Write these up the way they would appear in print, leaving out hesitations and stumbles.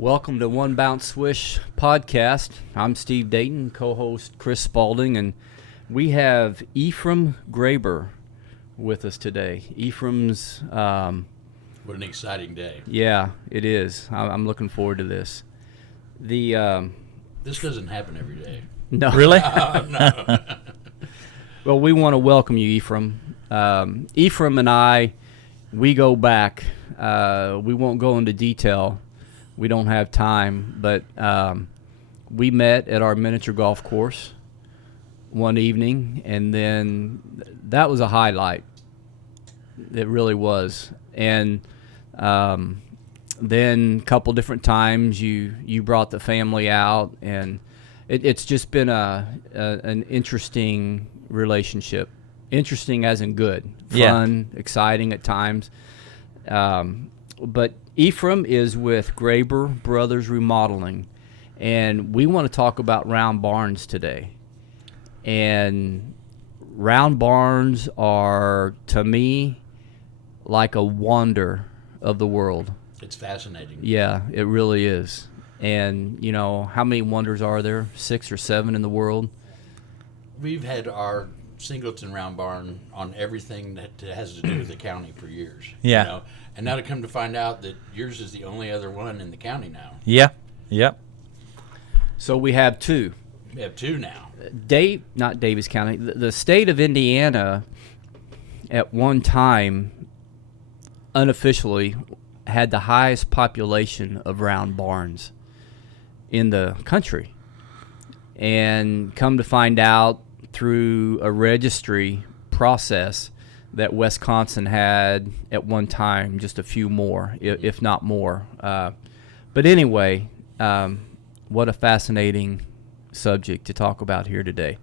Welcome to One Bounce Swish podcast. I'm Steve Dayton, co-host Chris Spalding, and we have Ephriam Graber with us today. Ephraim's... what an exciting day. Yeah, it is. I'm looking forward to this. This doesn't happen every day. No. Really? No. Well, we want to welcome you, Ephraim. Ephraim and I, we go back. We won't go into detail. We don't have time, but we met at our miniature golf course one evening, and then that was a highlight. It really was. And then a couple different times you brought the family out, and it's just been an interesting relationship. Interesting as in good. Fun, exciting at times. But Ephraim is with Graber Brothers Remodeling, and we want to talk about round barns today. And round barns are, to me, like a wonder of the world. It's fascinating. Yeah, it really is. And, you know, how many wonders are there? 6 or 7 in the world? We've had our Singleton round barn on everything that has to do with the county for years. Yeah. You know? And now to come to find out that yours is the only other one in the county now. Yeah. Yep. So we have 2. We have 2 now. Not Davis County. The state of Indiana at one time unofficially had the highest population of round barns in the country. And come to find out through a registry process that Wisconsin had at one time just a few more, if not more. But anyway, what a fascinating subject to talk about here today.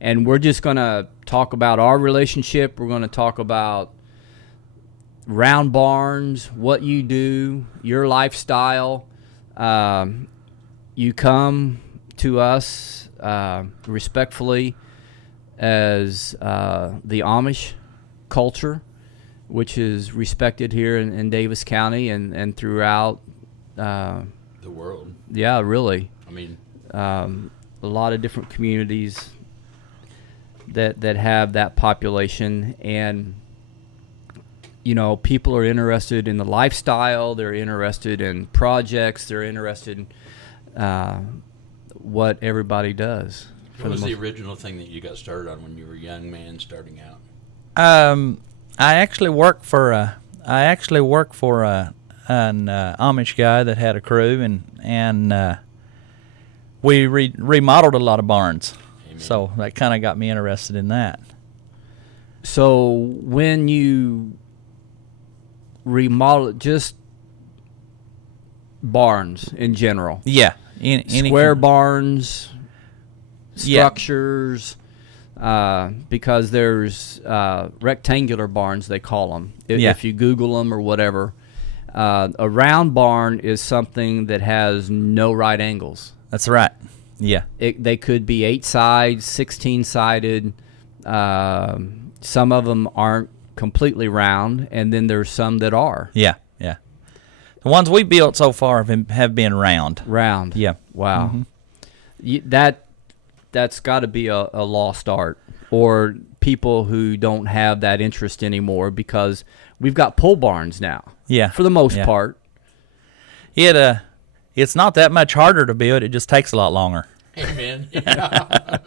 And we're just going to talk about our relationship. We're going to talk about round barns, what you do, your lifestyle. You come to us respectfully as the Amish culture, which is respected here in Davis County and throughout The world. Yeah, really. I mean, a lot of different communities that have that population, and you know, people are interested in the lifestyle, they're interested in projects, they're interested in what everybody does. what was the original thing that you got started on when you were a young man starting out? I actually work for an Amish guy that had a crew, and we remodeled a lot of barns. Amen. So that kind of got me interested in that. So when you remodel just barns in general, Yeah. square barns, structures, because there's rectangular barns, they call them, if you Google them or whatever. A round barn is something that has no right angles. That's right. Yeah. They could be 8 sides, 16-sided. Some of them aren't completely round, and then there's some that are. Yeah. Yeah. The ones we built so far have been round. Round. Yeah. Wow. Mm-hmm. That's got to be a lost art, or people who don't have that interest anymore, because we've got pole barns now. Yeah. For the most part. It's not that much harder to build. It just takes a lot longer. Amen. Yeah.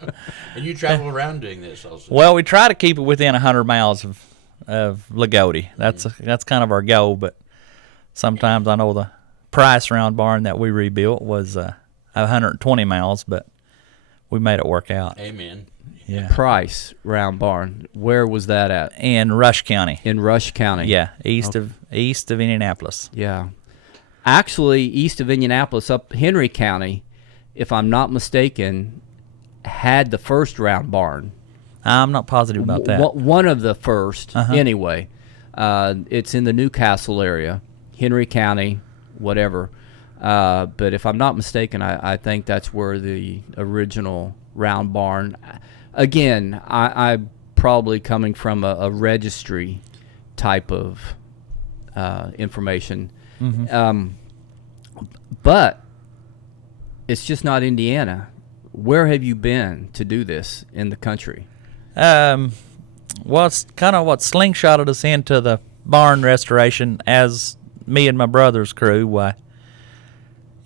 And you travel around doing this also. Well, we try to keep it within 100 miles of Lagodi. That's kind of our goal, but sometimes I know the Price round barn that we rebuilt was 120 miles, but we made it work out. Amen. Yeah. Price round barn. Where was that at? In Rush County. In Rush County. Yeah, east of Indianapolis. Yeah. Actually, east of Indianapolis, up Henry County, if I'm not mistaken, had the first round barn. I'm not positive about that. One of the first, anyway. It's in the Newcastle area, Henry County, whatever. But if I'm not mistaken, I think that's where the original round barn. Again, I'm probably coming from a registry type of information. But it's just not Indiana. Where have you been to do this in the country? Well, it's kind of what slingshotted us into the barn restoration as me and my brother's crew. Why,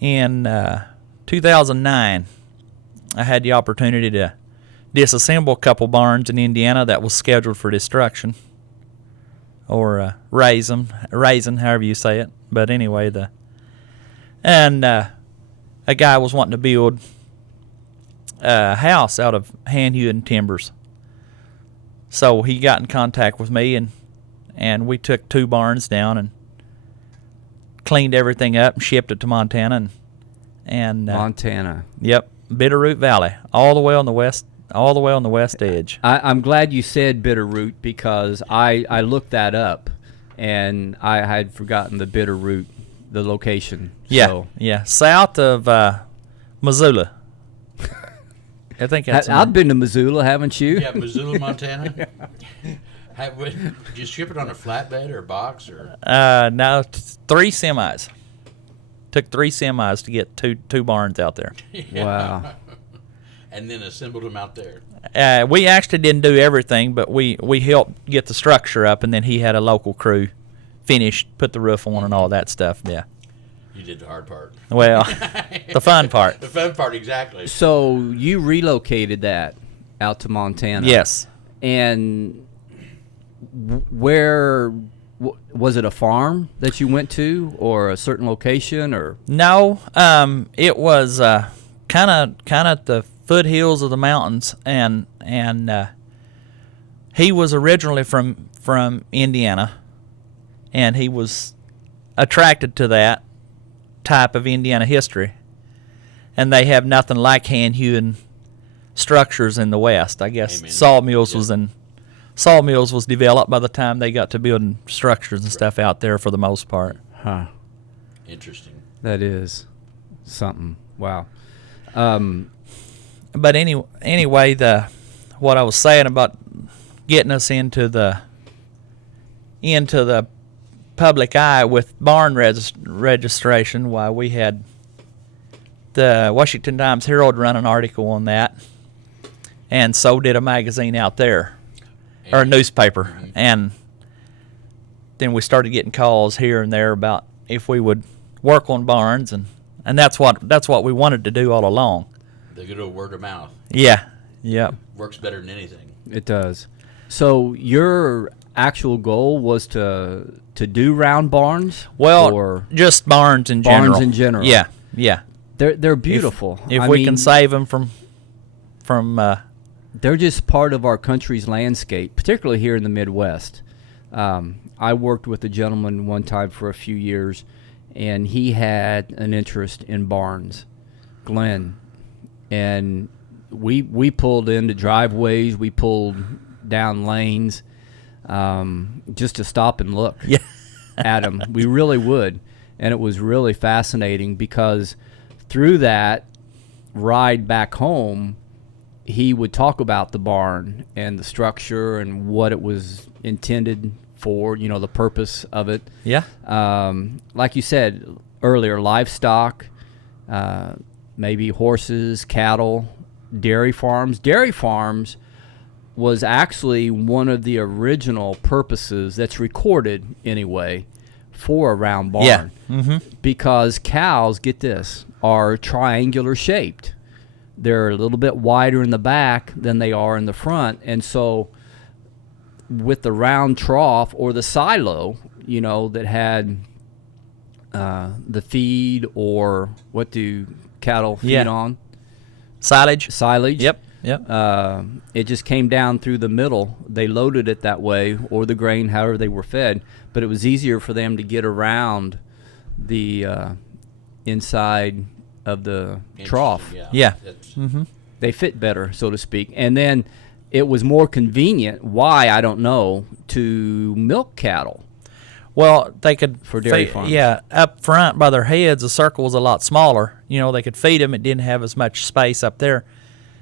in 2009, I had the opportunity to disassemble a couple barns in Indiana that was scheduled for destruction, or raising, however you say it. But anyway, a guy was wanting to build a house out of hand-hewn timbers. So he got in contact with me, and we took 2 barns down and cleaned everything up and shipped it to Montana. And Montana. Yep, Bitterroot Valley, all the way on the west edge. I'm glad you said Bitterroot because I looked that up, and I had forgotten the Bitterroot, the location. Yeah, So, yeah, south of Missoula. I think that's. I've been to Missoula, haven't you? Yeah, Missoula, Montana. Did you ship it on a flatbed or a box or? No, 3 semis. Took 3 semis to get two barns out there. Yeah. Wow. And then assembled them out there. We actually didn't do everything, but we helped get the structure up, and then he had a local crew finish, put the roof on, and all that stuff. Yeah. You did the hard part. Well, the fun part. The fun part, exactly. So you relocated that out to Montana. Yes. And where was it? A farm that you went to, or a certain location, or? No, it was kind of at the foothills of the mountains, and he was originally from Indiana, and he was attracted to that type of Indiana history, and they have nothing like hand-hewn structures in the West. I guess Amen. Sawmills was developed by the time they got to building structures and stuff out there for the most part. Huh. Interesting. That is something. Wow. But anyway, what I was saying about getting us into the public eye with barn registration, why we had the Washington Times-Herald run an article on that, and so did a magazine out there, or a newspaper. Mm-hmm. And then we started getting calls here and there about if we would work on barns, and that's what we wanted to do all along. The good old word of mouth. Yeah, yeah. Works better than anything. It does. So your actual goal was to do round barns? Well, or just barns in general. Barns in general. Yeah, yeah. They're beautiful. If I we mean, can save them from they're just part of our country's landscape, particularly here in the Midwest. I worked with a gentleman one time for a few years, and he had an interest in barns, Glenn, and we pulled into driveways, we pulled down lanes, just to stop and look Yeah. at them. We really would, and it was really fascinating because through that ride back home, he would talk about the barn and the structure and what it was intended for, the purpose of it. Yeah. Like you said earlier, livestock, maybe horses, cattle, dairy farms. Dairy farms was actually one of the original purposes that's recorded anyway for a round barn. Yeah. Mm-hmm. Because cows, get this, are triangular shaped. They're a little bit wider in the back than they are in the front. And so with the round trough or the silo, that had the feed, or what do cattle feed on? Silage. Silage. Yep. It just came down through the middle. They loaded it that way, or the grain, however they were fed. But it was easier for them to get around the inside of the trough. Yeah. Mm-hmm. They fit better, so to speak. And then it was more convenient, why, I don't know, to milk cattle. Well, they could For dairy farms. Yeah, up front by their heads, the circle was a lot smaller. They could feed them. It didn't have as much space up there.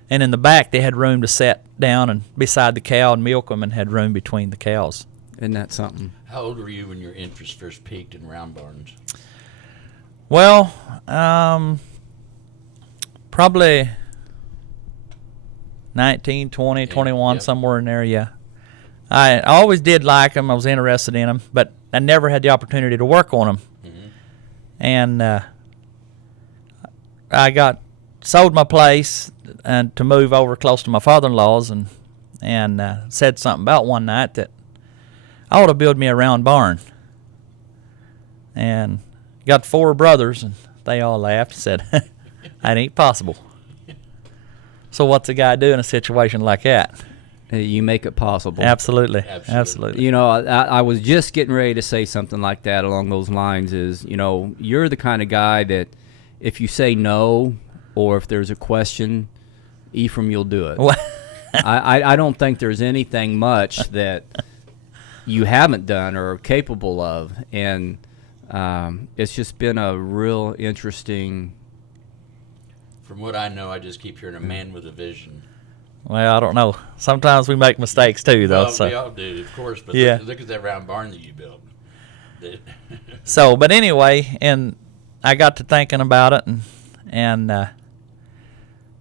And in the back, they had room to sit down and beside the cow and milk them, and had room between the cows. Isn't that something? How old were you when your interest first peaked in round barns? Well, probably 19, 20, 21, yep. somewhere in there, yeah. I always did like them. I was interested in them, but I never had the opportunity to work on them. Mm-hmm. And I sold my place and to move over close to my father-in-law's, and said something about one night that I ought to build me a round barn. And got 4 brothers, and they all laughed and said, that ain't possible. So what's a guy do in a situation like that? You make it possible. Absolutely. Absolutely. Absolutely. You know, I was just getting ready to say something like that along those lines is, you know, you're the kind of guy that if you say no or if there's a question, Ephraim, you'll do it. I don't think there's anything much that you haven't done or are capable of. And it's just been a real interesting... From what I know, I just keep hearing a man with a vision. Well, I don't know. Sometimes we make mistakes too, though. Well, so. we all do, of course. But Yeah. look at that round barn that you built. So, but anyway, and I got to thinking about it, and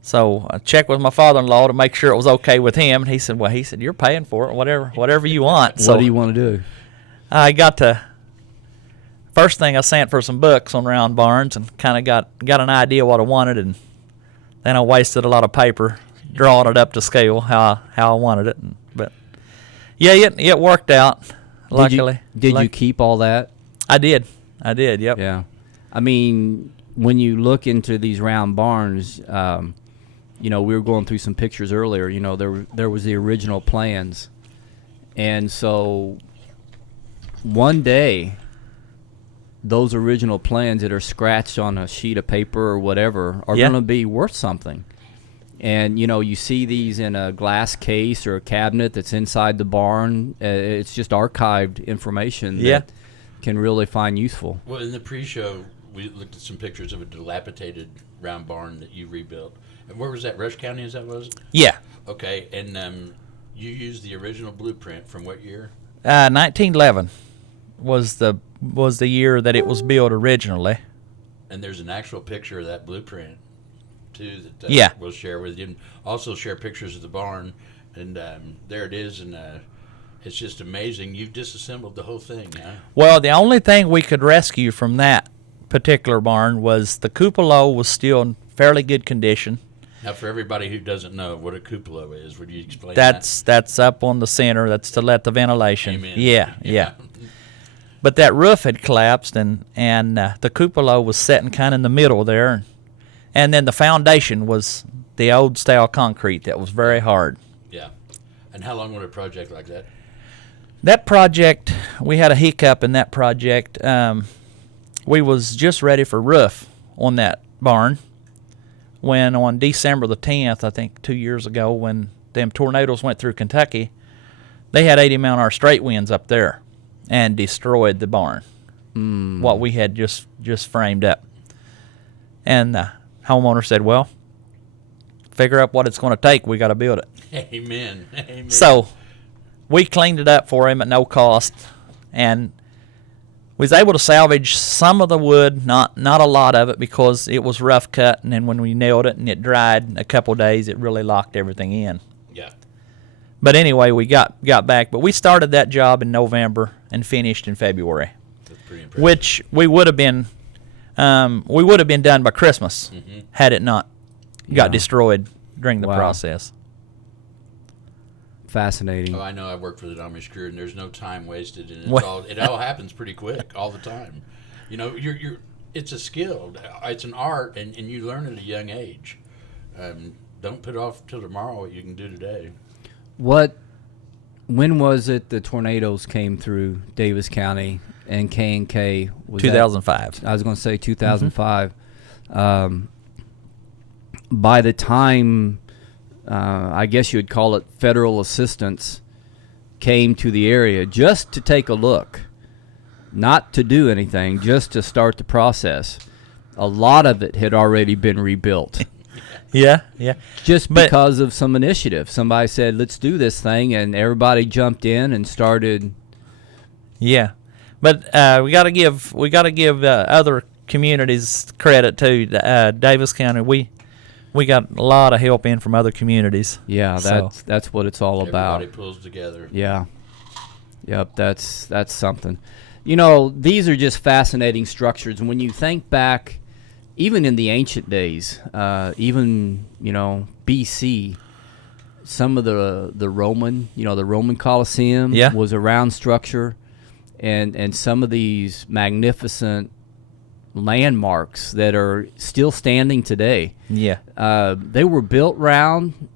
so I checked with my father-in-law to make sure it was okay with him. And he said, "Well, you're paying for it, whatever you want." So What do you want to do? I got to. First thing I sent for some books on round barns, and kind of got an idea what I wanted, and then I wasted a lot of paper drawing it up to scale how I wanted it. But yeah, it worked out. Luckily, Did you keep all that? I did. Yep. Yeah. I mean, when you look into these round barns, you know, we were going through some pictures earlier. You know, there was the original plans, and so one day, those original plans that are scratched on a sheet of paper or whatever are going to be worth something. And, you know, you see these in a glass case or a cabinet that's inside the barn. It's just archived information that can really find useful. Well, in the pre-show, we looked at some pictures of a dilapidated round barn that you rebuilt. And where was that? Rush County, is that was it? Yeah. Okay, and you used the original blueprint from what year? 1911 was the year that it was built originally. And there's an actual picture of that blueprint, too, that we'll share with you. And also share pictures of the barn. And there it is, and it's just amazing. You've disassembled the whole thing, huh? Well, the only thing we could rescue from that particular barn was the cupola was still in fairly good condition. Now, for everybody who doesn't know what a cupola is, would you explain that? That's up on the center. That's to let the ventilation. Amen. Yeah. But that roof had collapsed, and the cupola was sitting kind of in the middle there, and then the foundation was the old style concrete that was very hard. Yeah. And how long would a project like that? That project, we had a hiccup in that project. We was just ready for roof on that barn when on December the 10th, I think 2 years ago, when them tornadoes went through Kentucky, they had 80-mile-an-hour straight winds up there and destroyed the barn, what we had just framed up. And the homeowner said, well, figure out what it's going to take. We got to build it. Amen. So we cleaned it up for him at no cost, and we was able to salvage some of the wood, not a lot of it, because it was rough cut, and then when we nailed it and it dried in a couple of days, it really locked everything in. Yeah. But anyway, we got back. But we started that job in November and finished in February, That's pretty impressive. which we would have been done by Christmas had it not got destroyed during the process. Fascinating. Oh, I know. I work for the Amish crew, and there's no time wasted, and it all happens pretty quick all the time. You know, it's a skill, it's an art, and you learn at a young age. Don't put off till tomorrow what you can do today. When was it the tornadoes came through Davis County and K&K? 2005. I was going to say 2005. By the time, I guess you would call it federal assistance, came to the area just to take a look, not to do anything, just to start the process. A lot of it had already been rebuilt. Yeah. Just because of some initiative. Somebody said, let's do this thing, and everybody jumped in and started. Yeah. But we got to give other communities credit too. Davis County, we got a lot of help in from other communities. Yeah, that's what it's all about. Everybody pulls together. Yeah. Yep, that's something. You know, these are just fascinating structures. And when you think back, even in the ancient days, even, BC, some of the Roman Colosseum was a round structure. And some of these magnificent landmarks that are still standing today. Yeah. They were built round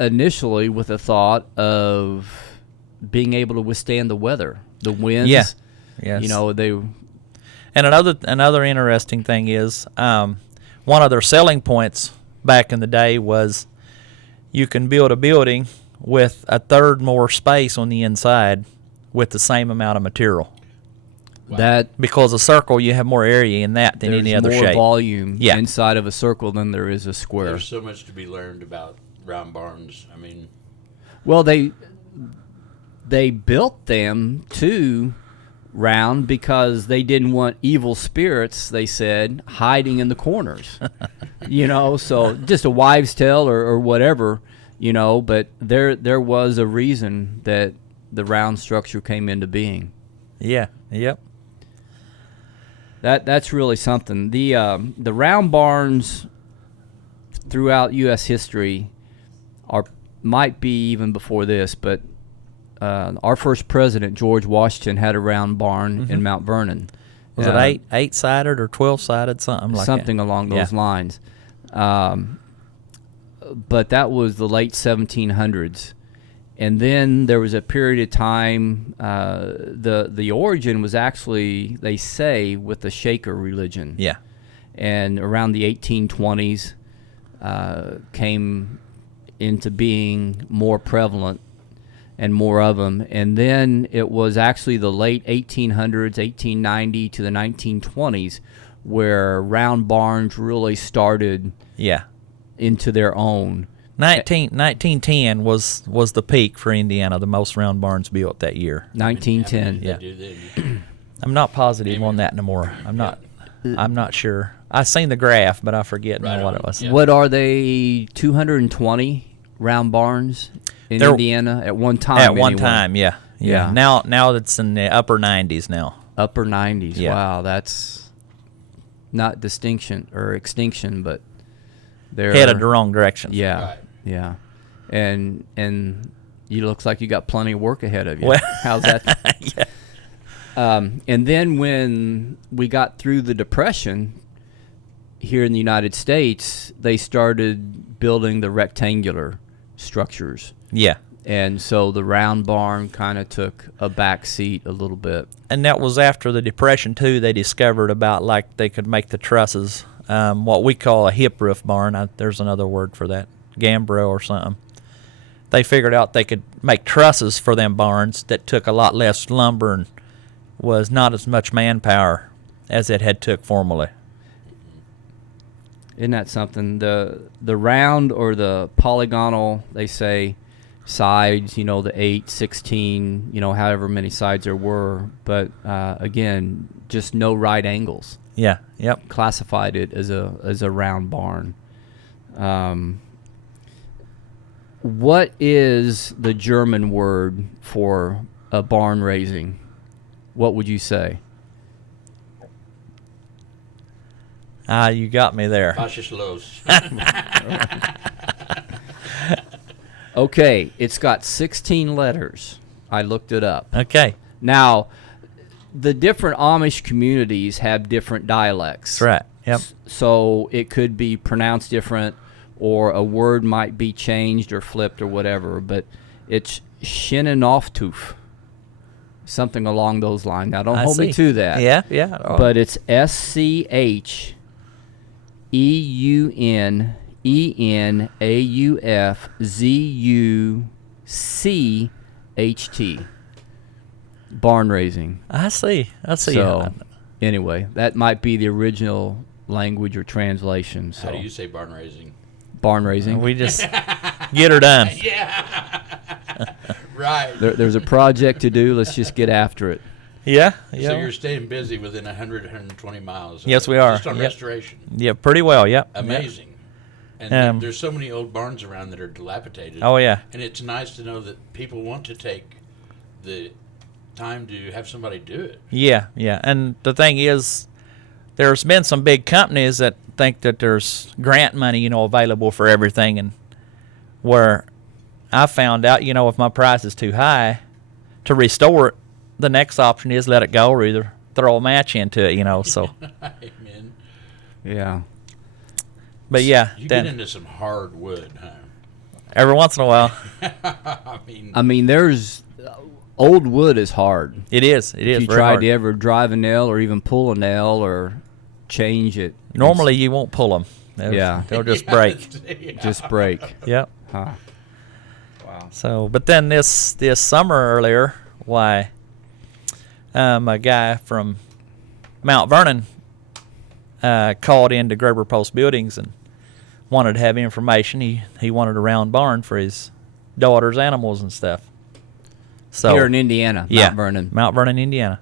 initially with a thought of being able to withstand the weather, the winds. Yeah. Yes. And another interesting thing is one of their selling points back in the day was you can build a building with a third more space on the inside with the same amount of material. Wow. Because a circle, you have more area in that than any other shape. There's more volume inside of a circle than there is a square. There's so much to be learned about round barns. I mean, well, they built them to round because they didn't want evil spirits, they said, hiding in the corners. So just a wives' tale or whatever, but there was a reason that the round structure came into being. Yeah. Yep. That's really something. The round barns throughout U.S. history might be even before this, but our first president, George Washington, had a round barn in Mount Vernon. Was it 8-sided or 12-sided, something like that? Something along those lines. But that was the late 1700s. And then there was a period of time, the origin was actually, they say, with the Shaker religion. Yeah. And around the 1820s came into being more prevalent and more of them. And then it was actually the late 1800s, 1890 to the 1920s, where round barns really started into their own. 1910 was the peak for Indiana, the most round barns built that year. 1910. Yeah. I'm not positive on that no more. I'm not sure. I seen the graph, but I forget now what it was. Yeah. What are they? 220 round barns in Indiana at one time. At one time, yeah. Now it's in the upper 90s now. Upper 90s. Yeah. Wow, that's not distinction or extinction, but they're headed the wrong direction. Yeah. Right. Yeah, and you looks like you got plenty of work ahead of you. Well, how's that? Yeah. And then when we got through the Depression here in the United States, they started building the rectangular structures. Yeah. And so the round barn kind of took a back seat a little bit. And that was after the Depression too. They discovered about like they could make the trusses, what we call a hip roof barn. There's another word for that. Gambro or something. They figured out they could make trusses for them barns that took a lot less lumber and was not as much manpower as it had took formerly. Isn't that something? The round or the polygonal, they say, sides, the 8, 16, however many sides there were, but again, just no right angles. Yeah. Yep. Classified it as a round barn. What is the German word for a barn raising? What would you say? You got me there. Fascist Los. Okay, it's got 16 letters. I looked it up. Okay. Now, the different Amish communities have different dialects. That's right. Yep. So it could be pronounced different, or a word might be changed or flipped or whatever, but it's Shinanoftoof, something along those lines. Now, don't hold me to that. Yeah. Oh. But it's SCHEUNENAUFZUCHT. Barn raising. I see. So, anyway, that might be the original language or translation. So. How do you say barn raising? Barn raising. We just get her done. Yeah. Right. There's a project to do. Let's just get after it. Yeah. So you're staying busy within 100, 120 miles. Yes, we are. Just on Yep. restoration. Yeah, pretty well. Yep. Amazing. And there's so many old barns around that are dilapidated. Oh yeah. And it's nice to know that people want to take the time to have somebody do it. Yeah, yeah. And the thing is, there's been some big companies that think that there's grant money, available for everything, and where I found out, if my price is too high to restore it, the next option is let it go or either throw a match into it, so. Amen. Yeah. But yeah, You then get into some hard wood, huh? every once in a while, I mean, there's old wood is hard. it is. It is. If you very tried hard. to ever drive a nail or even pull a nail or change it, Normally, you won't pull them. Yeah. They'll just break. just break. Yep. Huh. Wow. So, but then this summer earlier, why, a guy from Mount Vernon called into Graber Post Buildings and wanted to have information. He wanted a round barn for his daughter's animals and stuff. So Here in Indiana, yeah, Mount Vernon, Indiana.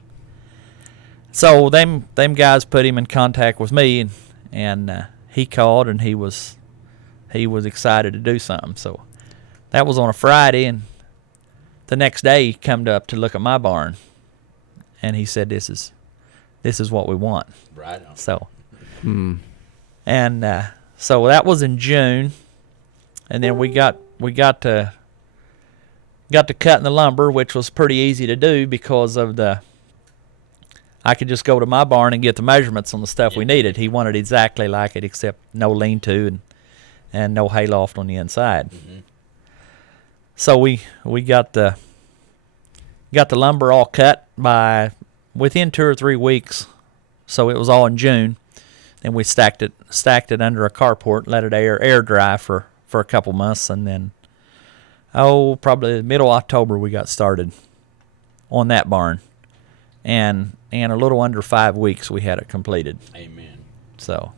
So them guys put him in contact with me, and he called and he was excited to do something. So that was on a Friday, and the next day he come up to look at my barn, and he said, "This is what we want." right on. So, and so that was in June, and then we got to cutting the lumber, which was pretty easy to do because of I could just go to my barn and get the measurements on the stuff we needed. He wanted exactly like it, except no lean-to and no hayloft on the inside. Mm-hmm. So we got the lumber all cut by within 2 or 3 weeks. So it was all in June, and we stacked it under a carport, let it air dry for a couple months, and then probably middle October we got started on that barn, and a little under 5 weeks we had it completed. Amen. So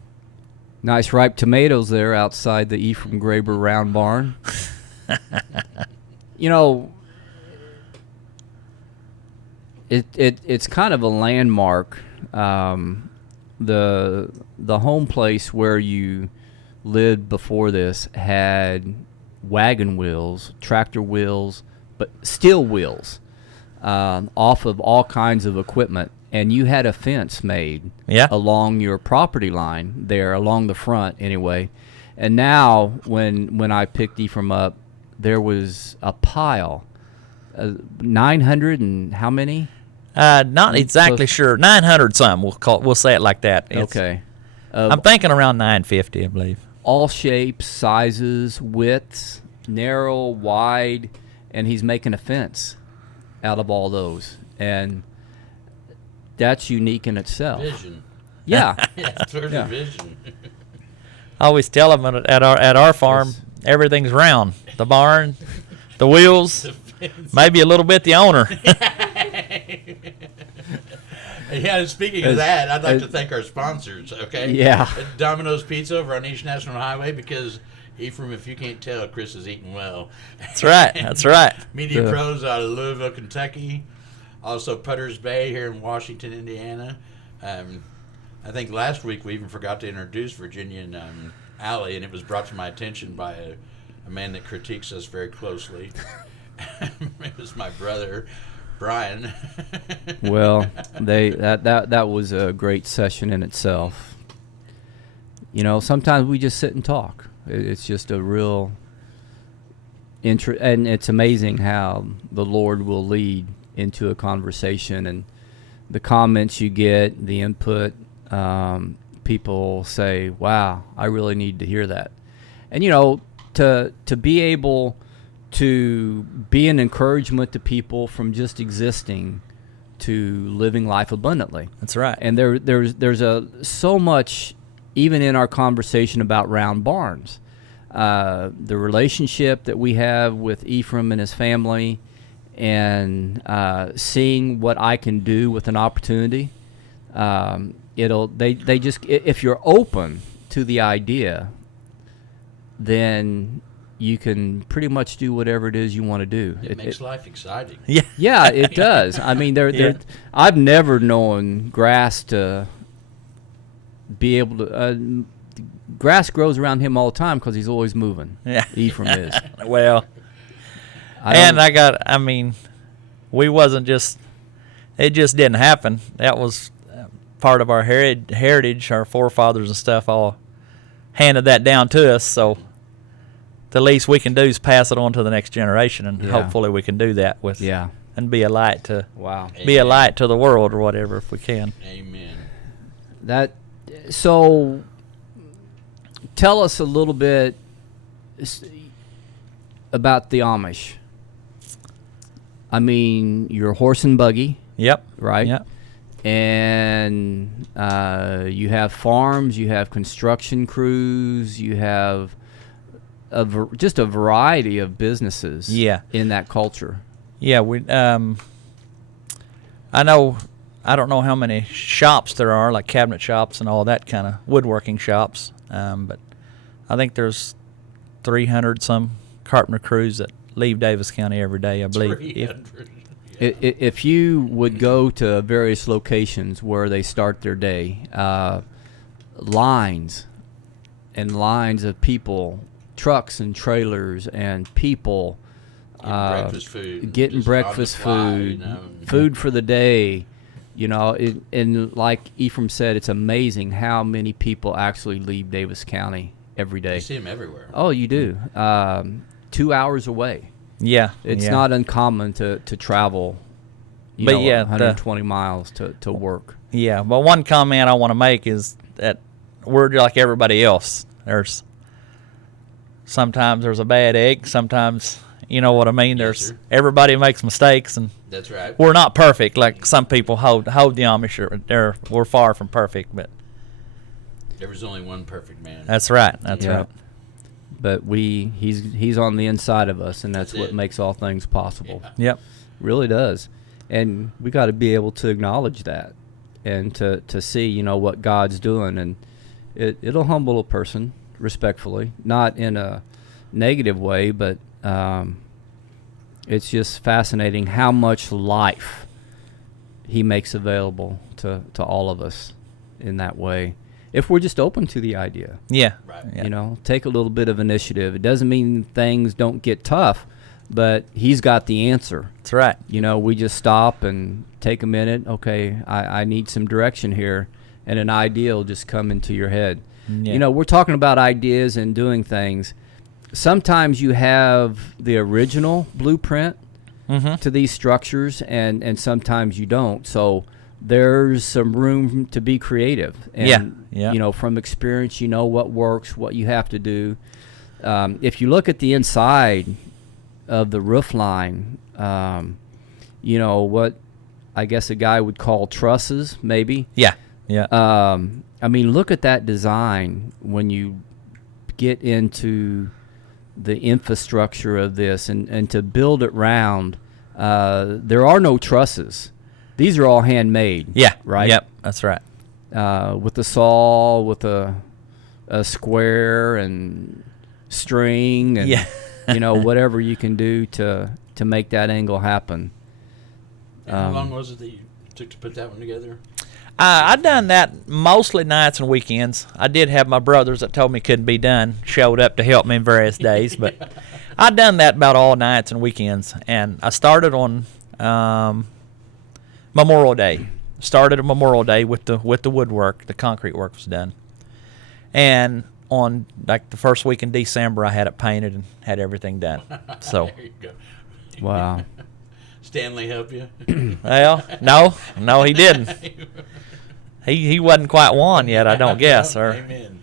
nice ripe tomatoes there outside the Ephriam Graber round barn. It's kind of a landmark. The home place where you lived before this had wagon wheels, tractor wheels, but steel wheels off of all kinds of equipment, and you had a fence made along your property line there, along the front anyway. And now when I picked Ephraim up, there was a pile, 900 and how many? Not exactly sure. 900 some. We'll say it like that. Okay. I'm thinking around 950, I believe. All shapes, sizes, widths, narrow, wide, and he's making a fence out of all those, and that's unique in itself. Vision. Yeah. It's sort of vision. I always tell them at our farm, everything's round. The barn, the wheels, maybe a little bit the owner. Yeah, speaking of that, I'd like to thank our sponsors, okay? Yeah. Domino's Pizza over on East National Highway, because, Ephraim, if you can't tell, Chris is eating well. That's right. That's right. Media Pros out of Louisville, Kentucky. Also Putter's Bay here in Washington, Indiana. I think last week we even forgot to introduce Virginia and Alley, and it was brought to my attention by a man that critiques us very closely. It was my brother, Brian. Well, that was a great session in itself. Sometimes we just sit and talk. It's just a real and it's amazing how the Lord will lead into a conversation, and the comments you get, the input. People say, "Wow, I really need to hear that," and to be able to be an encouragement to people from just existing to living life abundantly. That's right. And there's so much, even in our conversation about round barns, the relationship that we have with Ephraim and his family, and seeing what I can do with an opportunity. They just, if you're open to the idea, then you can pretty much do whatever it is you want to do. It makes life exciting. Yeah. Yeah, it does. I mean, I've never known grass to be able to. Grass grows around him all the time because he's always moving. Yeah. Ephraim is. Well, we wasn't just. It just didn't happen. That was part of our heritage. Our forefathers and stuff all handed that down to us. So the least we can do is pass it on to the next generation, and hopefully we can do that with and be a light to be a light to the world or whatever if we can. Amen. So tell us a little bit about the Amish. I mean, you're horse and buggy. Yep. Right? Yep. And you have farms, you have construction crews, you have just a variety of businesses in that culture. Yeah, I don't know how many shops there are, like cabinet shops and all that kind of woodworking shops, but I think there's 300 some carpenter crews that leave Davis County every day, I believe. 300. If you would go to various locations where they start their day, lines and lines of people, trucks and trailers and people getting breakfast food, food for the day. And like Ephraim said, it's amazing how many people actually leave Davis County every day. You see them everywhere. Oh, you do. 2 hours away. Yeah. It's not uncommon to travel, 120 miles to work. Yeah, but one comment I want to make is that we're like everybody else. Sometimes there's a bad egg. Sometimes, you know what I mean? Yes, everybody makes mistakes, and that's right. We're not perfect like some people hold the Amish. We're far from perfect, but there was only one perfect man. That's right. That's right. But he's on the inside of us, and that's what makes all things possible. Yeah. Yep. Really does. And we got to be able to acknowledge that and to see, what God's doing. And it'll humble a person, respectfully, not in a negative way, but it's just fascinating how much life he makes available to all of us in that way, if we're just open to the idea. Yeah. Right. Yeah. Take a little bit of initiative. It doesn't mean things don't get tough, but he's got the answer. That's right. We just stop and take a minute. Okay, I need some direction here, and an idea will just come into your head. Yeah. We're talking about ideas and doing things. Sometimes you have the original blueprint to these structures, and sometimes you don't. So there's some room to be creative. And, from experience, what works, what you have to do. If you look at the inside of the roof line, what I guess a guy would call trusses, maybe. Yeah. Yeah. Look at that design when you get into the infrastructure of this and to build it round. There are no trusses. These are all handmade. Yeah. Right? Yep. That's right. With a saw, with a square and string and whatever you can do to make that angle happen. And how long was it that you took to put that one together? I done that mostly nights and weekends. I did have my brothers that told me it couldn't be done, showed up to help me in various days, but I done that about all nights and weekends. And I started on Memorial Day. Started on Memorial Day with the woodwork. The concrete work was done. And on like the first week in December, I had it painted and had everything done. So there you go. Wow. Stanley help you? Well, no, he didn't. He wasn't quite one yet, I don't guess. Or Amen.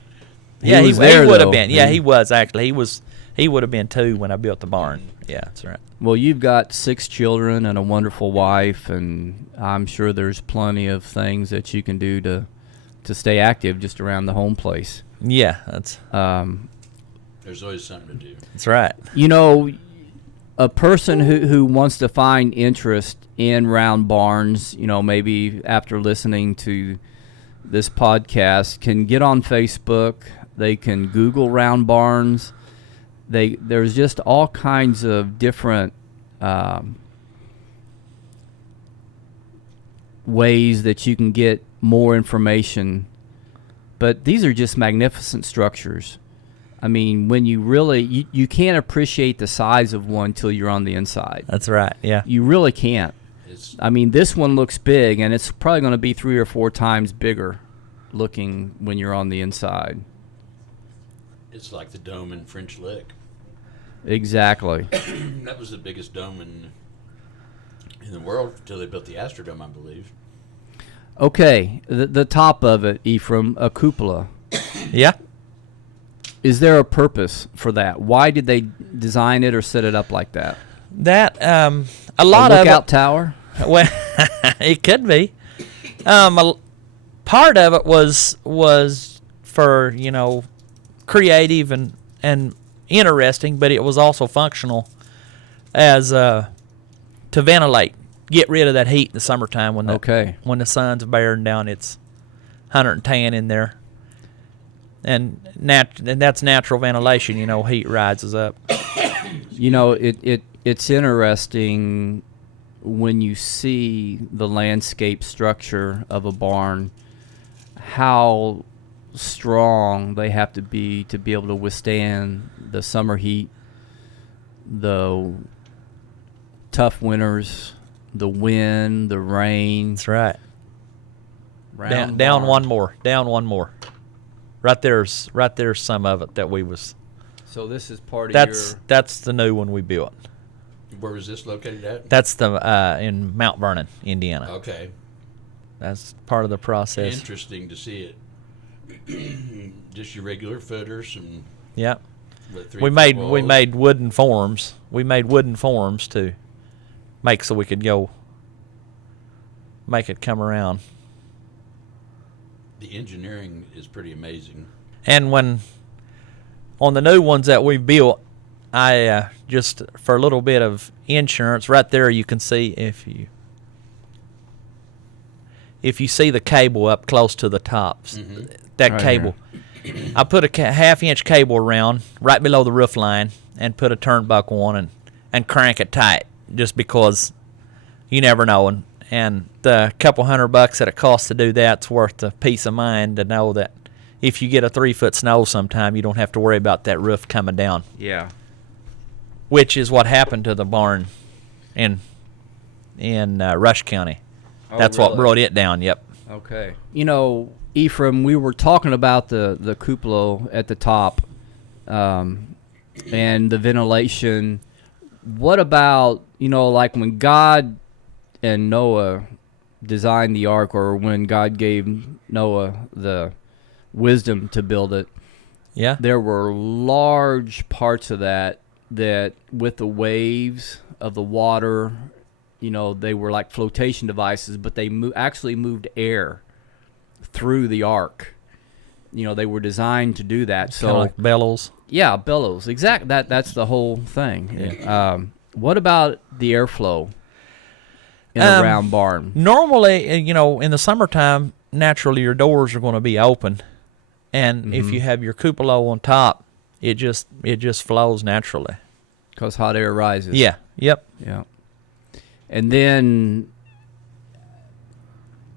Yeah, he there, would though. have been. Yeah, he was actually. He would have been 2 when I built the barn. Yeah, that's right. Well, you've got 6 children and a wonderful wife, and I'm sure there's plenty of things that you can do to stay active just around the home place. Yeah, that's There's always something to do. that's right. A person who wants to find interest in round barns, maybe after listening to this podcast, can get on Facebook. They can Google round barns, There's just all kinds of different ways that you can get more information, but these are just magnificent structures. I mean, when you really you can't appreciate the size of one till you're on the inside. That's right. Yeah. You really can't. I mean, this one looks big, and it's probably going to be 3 or 4 times bigger looking when you're on the inside. It's like the dome in French Lick. Exactly. That was the biggest dome in the world until they built the Astrodome, I believe. Okay, the top of it, Ephraim, a cupola. Yeah. Is there a purpose for that? Why did they design it or set it up like that? That a lot of lookout tower. Well, it could be. Part of it was for creative and interesting, but it was also functional as to ventilate, get rid of that heat in the summertime when the sun's bearing down. It's 110 in there. And that's natural ventilation. Heat rises up. It's interesting when you see the landscape structure of a barn, how strong they have to be able to withstand the summer heat, the tough winters, the wind, the rain. That's right. Down one more. Right there's some of it that we was. So this is part of that's the new one we built. Where is this located at? That's the in Mount Vernon, Indiana. Okay. That's part of the process. Interesting to see it. Just your regular footers and. Yeah. We made wooden forms. We made wooden forms to make so we could make it come around. The engineering is pretty amazing. And when on the new ones that we built, I just for a little bit of insurance, right there you can see if you see the cable up close to the tops, that right cable. Here. I put a half-inch cable around right below the roof line and put a turnbuckle on and crank it tight, just because you never know. And the couple $100 that it costs to do that's worth the peace of mind to know that if you get a 3-foot snow sometime, you don't have to worry about that roof coming down. Yeah. Which is what happened to the barn in Rush County. Oh, that's really? What brought it down. Yep. Okay. Ephraim, we were talking about the cupola at the top, and the ventilation. What about like when God and Noah designed the ark, or when God gave Noah the wisdom to build it? Yeah. There were large parts of that with the waves of the water, they were like flotation devices, but they actually moved air through the ark. They were designed to do that. So kind of like bellows. Yeah, bellows. Exactly. That's the whole thing. Yeah. What about the airflow in a round barn? Normally, in the summertime, naturally your doors are going to be open, and if you have your cupola on top, it just flows naturally. Because hot air rises. Yeah. Yep. Yeah. And then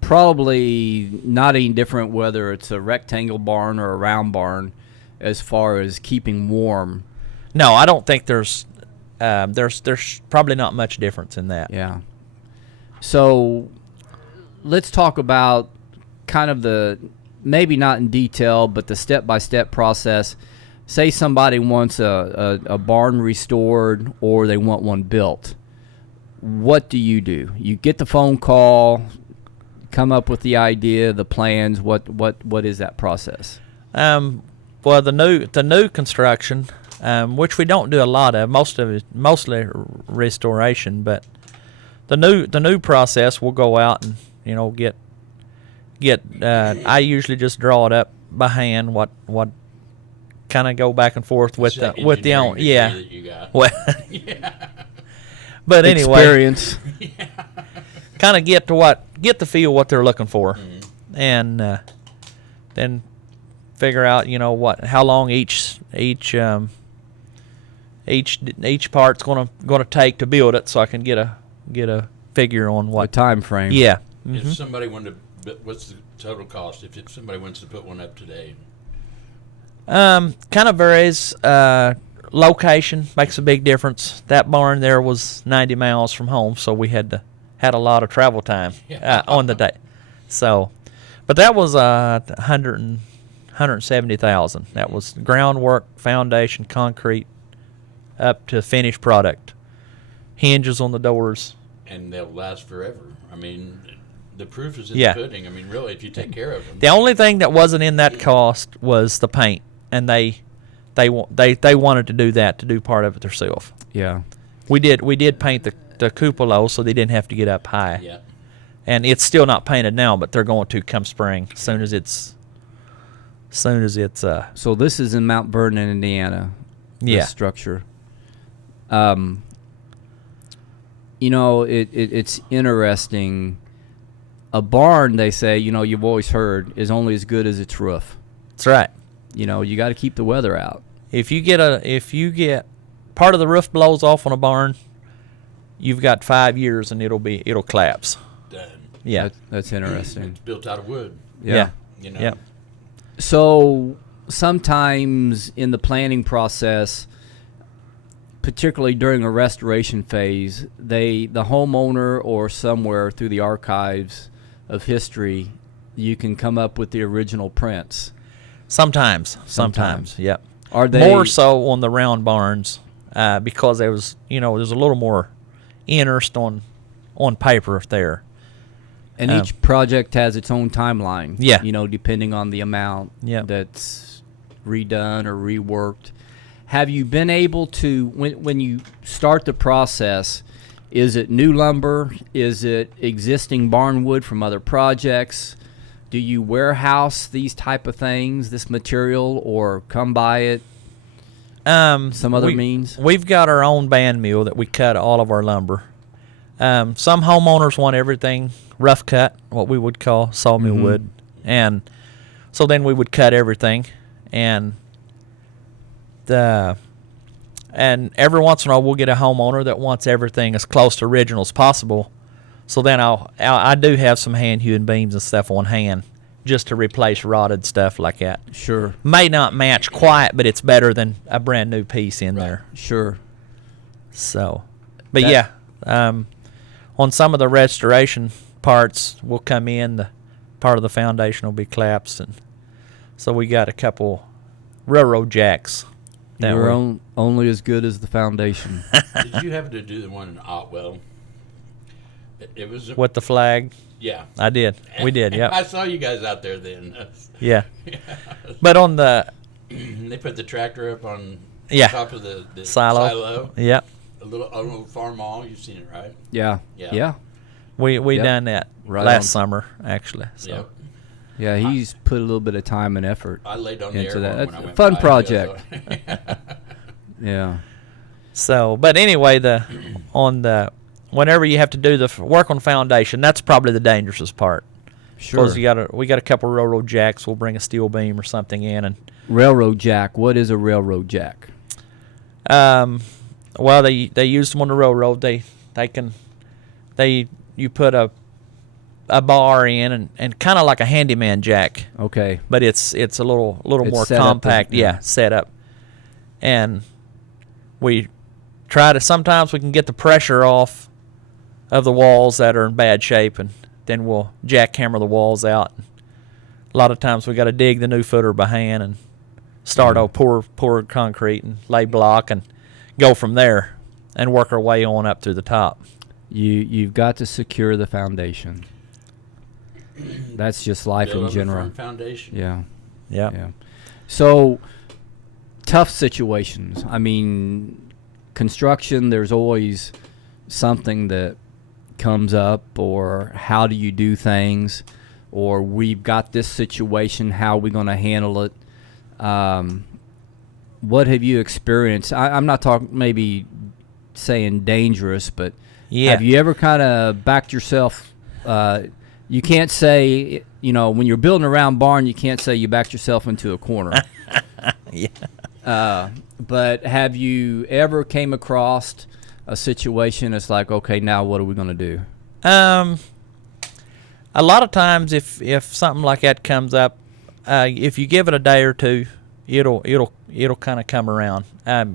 probably not any different whether it's a rectangle barn or a round barn as far as keeping warm. No, I don't think there's probably not much difference in that. Yeah. So let's talk about kind of the, maybe not in detail, but the step-by-step process. Say somebody wants a barn restored or they want one built. What do? You get the phone call, come up with the idea, the plans. What is that process? Well, the new construction, which we don't do a lot of, mostly restoration, but the new process, we'll go out and get I usually just draw it up by hand, what kind of go back and forth with the own, yeah. That you got. Well, yeah. But anyway, experience. Kind of get the feel what they're looking for, and then figure out how long each each part's gonna take to build it, so I can get a figure on A what time frame. Yeah. If somebody wanted to, what's the total cost if somebody wants to put one up today? Kind of varies. Location makes a big difference. That barn there was 90 miles from home, so we had a lot of travel time on the day. So, but that was 170,000. That was groundwork, foundation, concrete, up to finished product, hinges on the doors. And they'll last forever. I mean, the proof is in Yeah. the pudding. I mean, really, if you take care of them. The only thing that wasn't in that cost was the paint, and they wanted to do that, to do part of it themselves. Yeah. We did paint the cupola so they didn't have to get up high. Yeah. And it's still not painted now, but they're going to come spring, as soon as it's So this is in Mount Vernon, Indiana. Yeah. This structure. It's interesting. A barn, they say, you've always heard, is only as good as its roof. That's right. You got to keep the weather out. If you get part of the roof blows off on a barn, you've got 5 years and it'll collapse. Done. Yeah. That's interesting. It's built out of wood. Yeah. You know. Yeah. So sometimes in the planning process, particularly during a restoration phase, the homeowner or somewhere through the archives of history, you can come up with the original prints. Sometimes. Yep. Are they More so on the round barns, because there was there's a little more interest on paper there. And each project has its own timeline. Yeah. Depending on the amount that's redone or reworked. Have you been able to, when you start the process, is it new lumber? Is it existing barn wood from other projects? Do you warehouse these type of things, this material, or come by it some other means? We've got our own band mill that we cut all of our lumber. Some homeowners want everything rough cut, what we would call sawmill wood, and so then we would cut everything, and every once in a while we'll get a homeowner that wants everything as close to original as possible. So then I do have some hand hewing beams and stuff on hand just to replace rotted stuff like that. Sure. May not match quite, but it's better than a brand new piece in there. Sure. So, but on some of the restoration parts, we'll come in, the part of the foundation will be collapsed, and so we got a couple railroad jacks. You're only as good as the foundation. Did you happen to do the one in Otwell? It was With the flag? Yeah. I did. We did, yeah. I saw you guys out there then. Yeah. But on the... They put the tractor up on Yeah. top of the silo. Yeah. A little farm mall. You've seen it, right? Yeah. Yeah. Yeah. We Yep. done that Right last on. summer, actually. So. Yep. Yeah, he's put a little bit of time and effort. I laid on the Into air that. horn That's when I a went fun by, project. so- Yeah. So, but anyway, whenever you have to do the work on foundation, that's probably the dangerous part. Sure. Because we got a couple railroad jacks. We'll bring a steel beam or something in, and Railroad jack. What is a railroad jack? well, they used them on the railroad. You put a bar in and kind of like a handyman jack, Okay. but it's a little It's more set up compact. yeah. Set up, and we try to. Sometimes we can get the pressure off of the walls that are in bad shape, and then we'll jackhammer the walls out. A lot of times we got to dig the new footer by hand and start pour concrete and lay block and go from there and work our way on up to the top. You've got to secure the foundation. That's just life Build in up a general. firm foundation. Yeah. Yeah. Yeah. So tough situations. I mean, construction, there's always something that comes up, or how do you do things, or we've got this situation, how are we going to handle it? What have you experienced? I'm not talking maybe saying dangerous, but Yeah. have you ever kind of backed yourself? You can't say, when you're building a round barn, you can't say you backed yourself into a corner. Yeah. But have you ever came across a situation that's like, okay, now what are we going to do? A lot of times, if something like that comes up, if you give it a day or two, it'll kind of come around.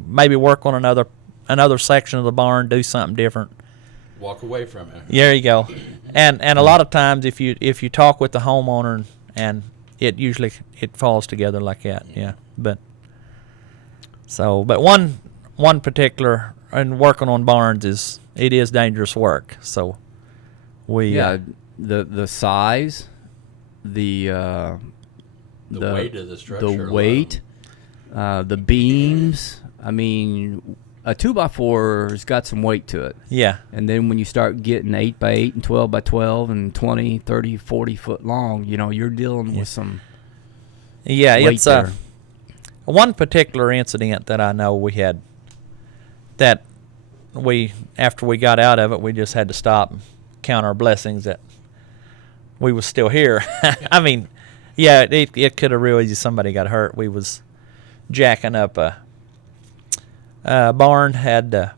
Maybe work on another section of the barn, do something different. Walk away from it. There you go. And a lot of times, if you talk with the homeowner, and it usually falls together like that. Yeah. But one particular, and working on barns is dangerous work. So the size, the weight of the structure, the beams. I mean, a 2x4's got some weight to it. Yeah. And then when you start getting 8x8 and 12x12 and 20, 30, 40 foot long, you're dealing with some weight it's there. One particular incident that I know we had, that after we got out of it, we just had to stop and count our blessings that we was still here. I mean, yeah, it could have really, somebody got hurt. We was jacking up a barn, had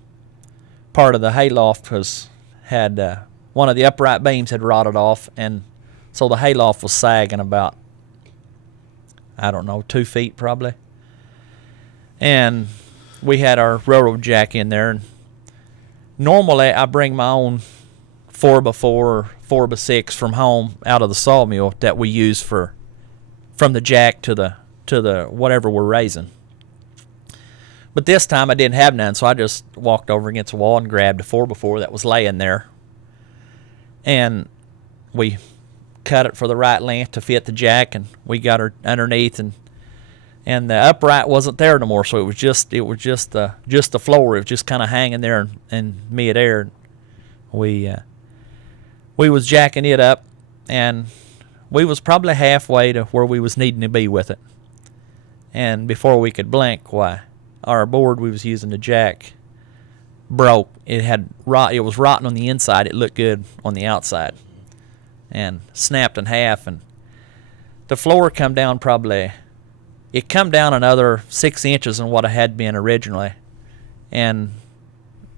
part of the hayloft had one of the upright beams had rotted off, and so the hayloft was sagging about, I don't know, 2 feet probably. And we had our railroad jack in there, and normally I bring my own 4x4 or 4x6 from home out of the sawmill that we use from the jack to the whatever we're raising. But this time I didn't have none, so I just walked over against the wall and grabbed a 4x4 that was laying there. And we cut it for the right length to fit the jack, and we got her underneath, and the upright wasn't there no more, so it was just the floor. It was just kind of hanging there in mid-air. We was jacking it up, and we was probably halfway to where we was needing to be with it. And before we could blink, our board we was using to jack broke. It was rotten on the inside. It looked good on the outside, and snapped in half. And the floor come down it come down another 6 inches than what it had been originally, and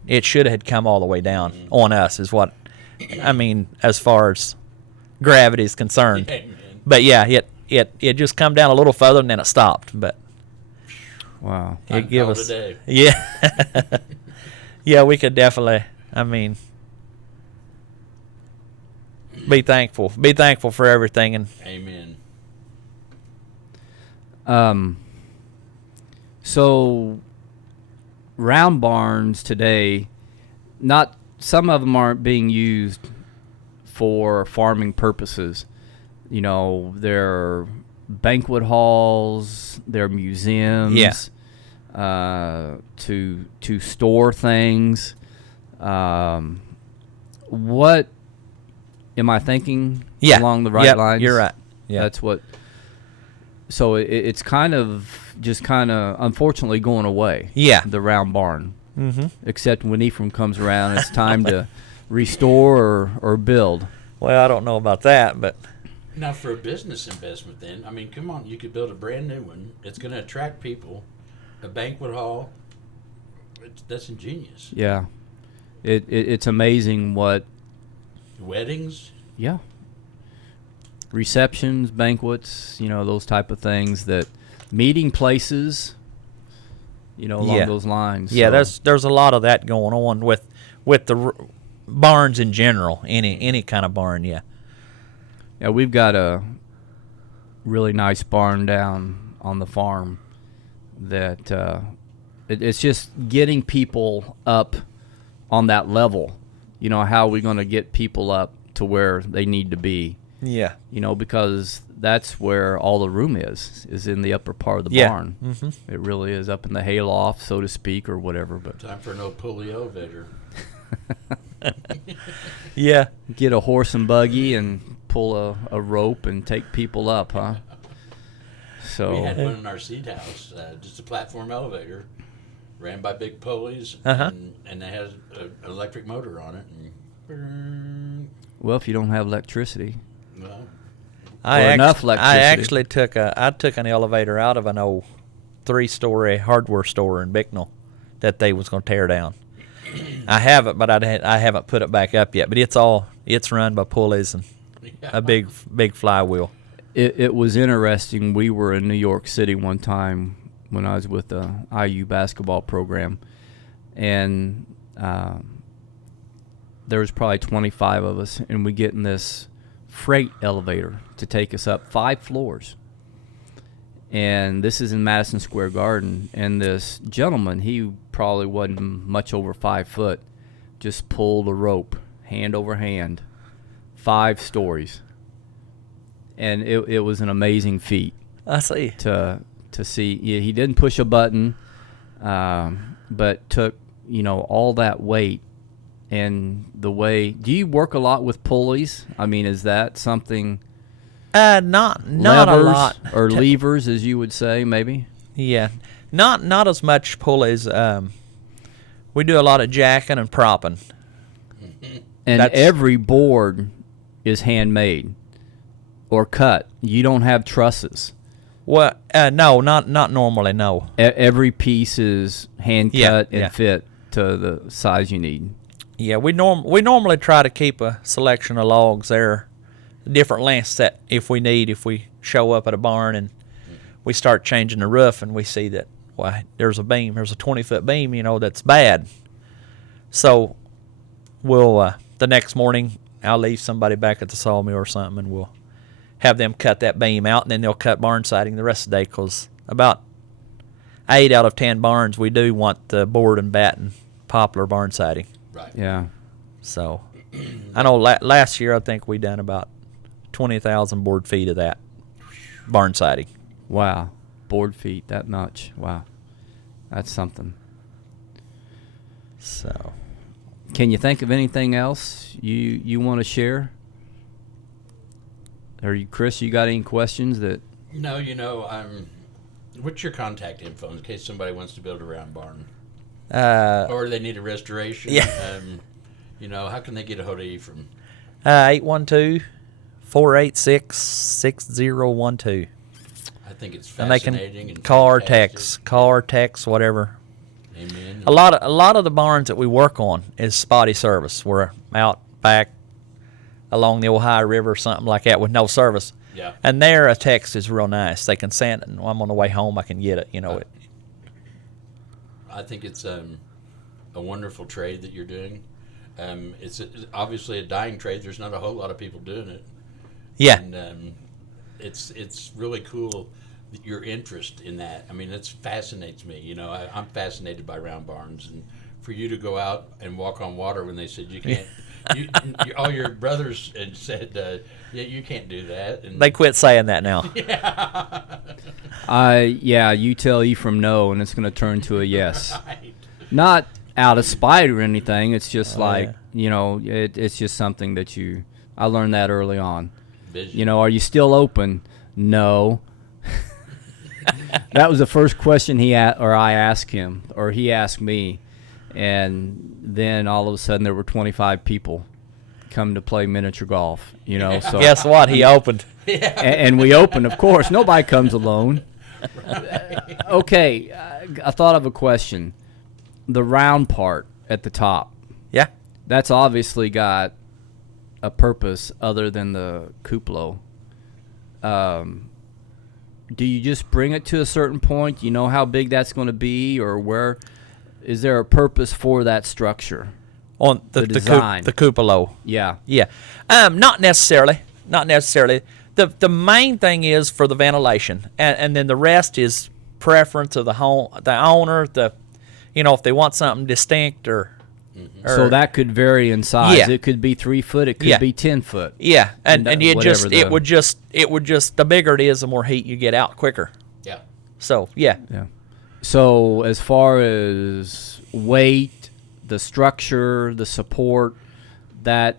it should have come all the way down on us. Is what I mean as far as gravity is concerned. But yeah, it just come down a little further and then it stopped. But wow, it give us yeah. Yeah, we could definitely, I mean, be thankful for everything. And amen. So round barns today, some of them aren't being used for farming purposes. They're banquet halls, they're museums, to store things. What am I thinking along the right lines? You're right. Yeah. That's what. So it's kind of unfortunately going away. Yeah. The round barn. Mm-hmm. Except when Ephraim comes around, it's time to restore or build. Well, I don't know about that, but now for a business investment, then I mean, come on, you could build a brand new one. It's going to attract people. A banquet hall. That's ingenious. Yeah, it's amazing what weddings. Yeah. Receptions, banquets, those type of things, that meeting places, along those lines. Yeah, so. there's a lot of that going on with the barns in general, any kind of barn, yeah. Yeah, we've got a really nice barn down on the farm that it's just getting people up on that level. How are we going to get people up to where they need to be? Yeah. Because that's where all the room is in the upper part of the barn. Mm-hmm. It really is up in the hayloft, so to speak, or whatever. But time for no pulley elevator. Yeah. Get a horse and buggy and pull a rope and take people up, huh? So we had one in our seed house, just a platform elevator, ran by big pulleys, Uh-huh. and they had an electric motor on it. And, well, if you don't have electricity. well, enough electricity. I actually took an elevator out of an old 3-story hardware store in Bicknell that they was going to tear down. I have it, but I haven't put it back up yet. But it's run by pulleys and a big flywheel. It was interesting. We were in New York City one time when I was with the IU basketball program, and there was probably 25 of us, and we get in this freight elevator to take us up 5 floors. And this is in Madison Square Garden, and this gentleman, he probably wasn't much over 5 foot, just pulled a rope, hand over hand, 5 stories. And it was an amazing feat. I see. To see. Yeah, he didn't push a button, but took, all that weight. And the way, do you work a lot with pulleys? I mean, is that something? Not levers, a lot. Or levers, as you would say, maybe? Yeah. Not as much pulleys. We do a lot of jacking and propping. And every board is handmade or cut. You don't have trusses. Well, no, not normally, no. Every piece is hand cut and yeah. fit to the size you need. Yeah, we normally try to keep a selection of logs there, different lengths that if we show up at a barn and we start changing the roof and we see that there's a 20-foot beam, that's bad. So we'll the next morning I'll leave somebody back at the sawmill or something, and we'll have them cut that beam out, and then they'll cut barn siding the rest of the day, because about 8 out of 10 barns we do want the board and batten poplar barn siding. Right. Yeah. So I know last year I think we done about 20,000 board feet of that barn siding. Wow. Board feet, that much. Wow. That's something. So, can you think of anything else you want to share? Or Chris, you got any questions that? No, what's your contact info in case somebody wants to build a round barn? Or they need a restoration? Yeah. How can they get a hold of Ephraim? 812-486-6012. I think it's And they fascinating. can call or text, whatever. Amen. A lot of the barns that we work on is spotty service. We're out back along the Ohio River or something like that with no service. Yeah. And there a text is real nice. They can send it, and when I'm on the way home I can get it. I think it's a wonderful trade that you're doing. It's obviously a dying trade. There's not a whole lot of people doing it. Yeah. And it's really cool, your interest in that. I mean, it fascinates me. I'm fascinated by round barns, and for you to go out and walk on water when they said you can't, all your brothers had said, you can't do that. And They quit saying that now. You tell Ephraim no, and it's going to turn to a yes. Right. Not out of spite or anything. It's just it's just something that I learned that early on. Vision. Are you still open? No. That was the first question I asked him, or he asked me, and then all of a sudden there were 25 people come to play miniature golf. So Guess what? He opened. and we opened, of course. Nobody comes alone. Okay, I thought of a question. The round part at the top. Yeah. That's obviously got a purpose other than the cupola. Do you just bring it to a certain point? You know how big that's going to be, or where? Is there a purpose for that structure? On the design. The cupola. Yeah. Yeah. Not necessarily. The main thing is for the ventilation, and then the rest is preference of the owner. If they want something distinct or So that could vary in size. Yeah. It could be 3 foot. It could be 10 foot. Yeah, and it would just the bigger it is, the more heat you get out quicker. Yeah. So yeah. Yeah. So as far as weight, the structure, the support, that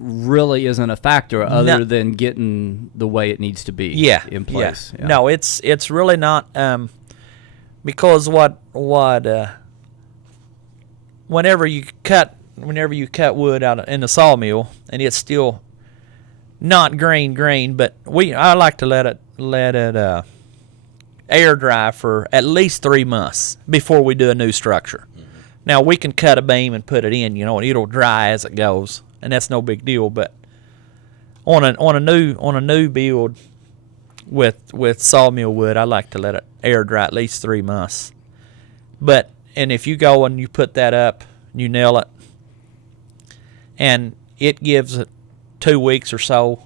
really isn't a factor other than getting the way it needs to be in place. Yeah. No, it's really not because whenever you cut wood out in the sawmill and it's still not green, but I like to let it air dry for at least 3 months before we do a new structure. Now we can cut a beam and put it in, you know, and it'll dry as it goes, and that's no big deal. But on a new build with sawmill wood, I like to let it air dry at least 3 months. And if you go and you put that up, you nail it, and it gives it 2 weeks or so,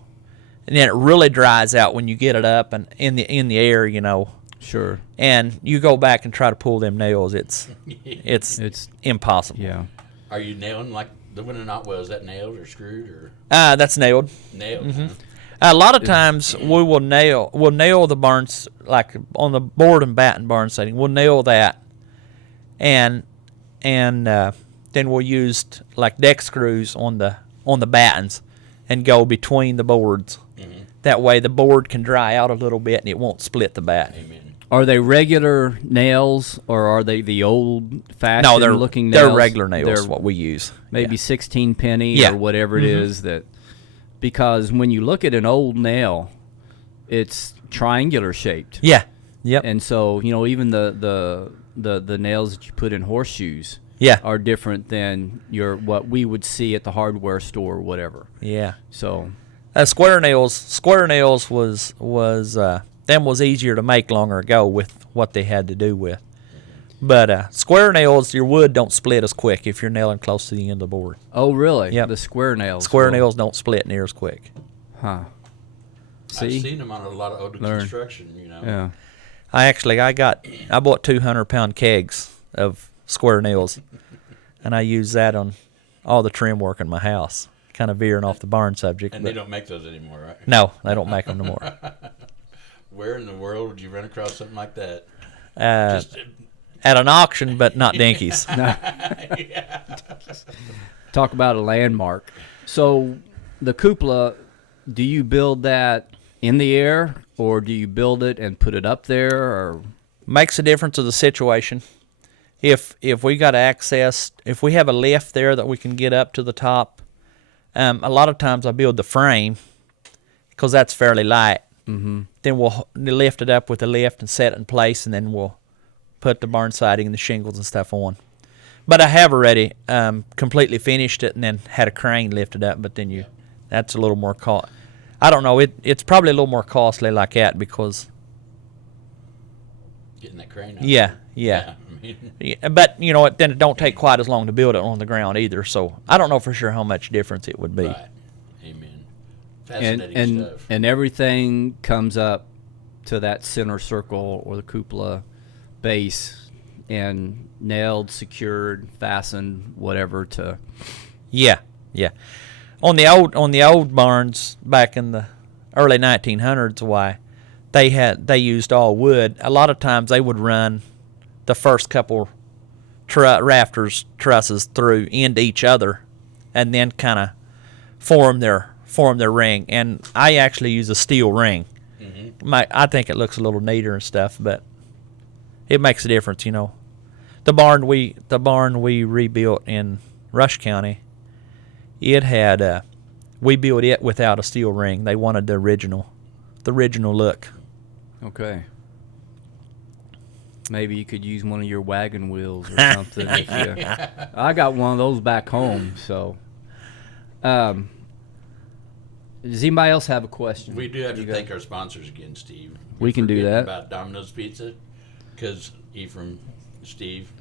and then it really dries out when you get it up and in the air, you know. Sure. And you go back and try to pull them nails, it's impossible. Yeah. Are you nailing like the one in Otwell? Is that nailed or screwed or That's nailed. nailed? Mm-hmm. A lot of times we'll nail the barns, like on the board and batten barn setting. We'll nail that, and then we'll use like deck screws on the battens, and go between the boards. Mm-hmm. That way the board can dry out a little bit and it won't split the batten. Amen. Are they regular nails, or are they the old-fashioned looking nails? They're regular nails. They're what we use. Maybe 16 penny or whatever it is that. Because when you look at an old nail, it's triangular shaped. Yeah. Yep. And so, you know, even the nails that you put in horseshoes are different than what we would see at the hardware store or whatever. Yeah. So square nails was easier to make longer ago with what they had to do with. But square nails, your wood don't split as quick if you're nailing close to the end of the board. Oh, really? Yep. The square nails. Square nails don't split near as quick. Huh. See? I've seen them on a lot of old construction, you know. Yeah. I bought 200-pound kegs of square nails, and I use that on all the trim work in my house. Kind of veering off the barn subject. And they don't make those anymore, right? No, they don't make them no more. Where in the world would you run across something like that? At an auction, but not Dinkies. Talk about a landmark. So the cupola, do you build that in the air, or do you build it and put it up there? Or makes a difference of the situation. If we got access, if we have a lift there that we can get up to the top, a lot of times I build the frame because that's fairly light. Mm-hmm. Then we'll lift it up with the lift and set it in place, and then we'll put the barn siding and the shingles and stuff on. But I have already completely finished it and then had a crane lift it up, but then that's a little more I don't know, it's probably a little more costly like that because getting that crane out. Yeah. I mean, But, you know, then it don't take quite as long to build it on the ground either, so I don't know for sure how much difference it would be. Right. Amen. Fascinating stuff. And everything comes up to that center circle or the cupola base and nailed, secured, fastened, whatever to. Yeah. On the old barns back in the early 1900s, they used all wood. A lot of times they would run the first couple rafters trusses through into each other, and then kind of form their ring. And I actually use a steel ring. Mm-hmm. I think it looks a little neater and stuff, but it makes a difference, you know. The barn we rebuilt in Rush County, it had we built it without a steel ring. They wanted the original look. Okay. Maybe you could use one of your wagon wheels or something. I got one of those back home. So, does anybody else have a question? We do have to thank our sponsors again, Steve. We can do that. About Domino's Pizza, because Ephraim, Steve,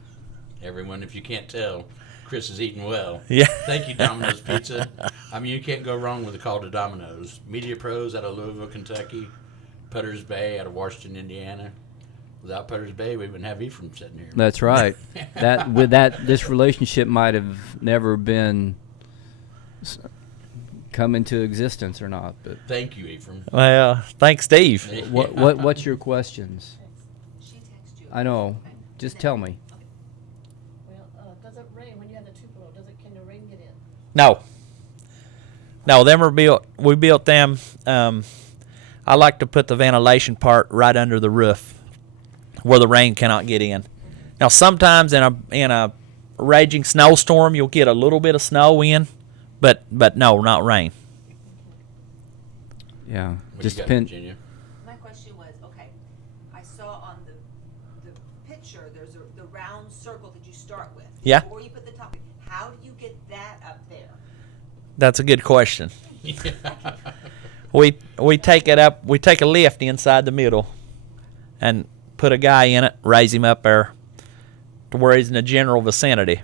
everyone, if you can't tell, Chris is eating well. Yeah. Thank you, Domino's Pizza. I mean, you can't go wrong with a call to Domino's. Media Pros out of Louisville, Kentucky. Putters Bay out of Washington, Indiana. Without Putters Bay, we wouldn't have Ephraim sitting here. That's right. This relationship might have never been come into existence or not. But thank you, Ephraim. Well, thanks, Steve. What's your questions? She texted you. I know. Just tell me. Well, does it rain when you have the tupelo? Can the rain get in? No, them are built. We built them. I like to put the ventilation part right under the roof, where the rain cannot get in. Now, sometimes in a raging snowstorm, you'll get a little bit of snow in, but no, not rain. Yeah. What Just you got, depend. Virginia? My question was, okay, I I saw on the picture, there's the round circle that you start with. Yeah. Before you put the top, how do you get that up there? That's a good question. We take it up. We take a lift inside the middle, and put a guy in it, raise him up there to where he's in the general vicinity.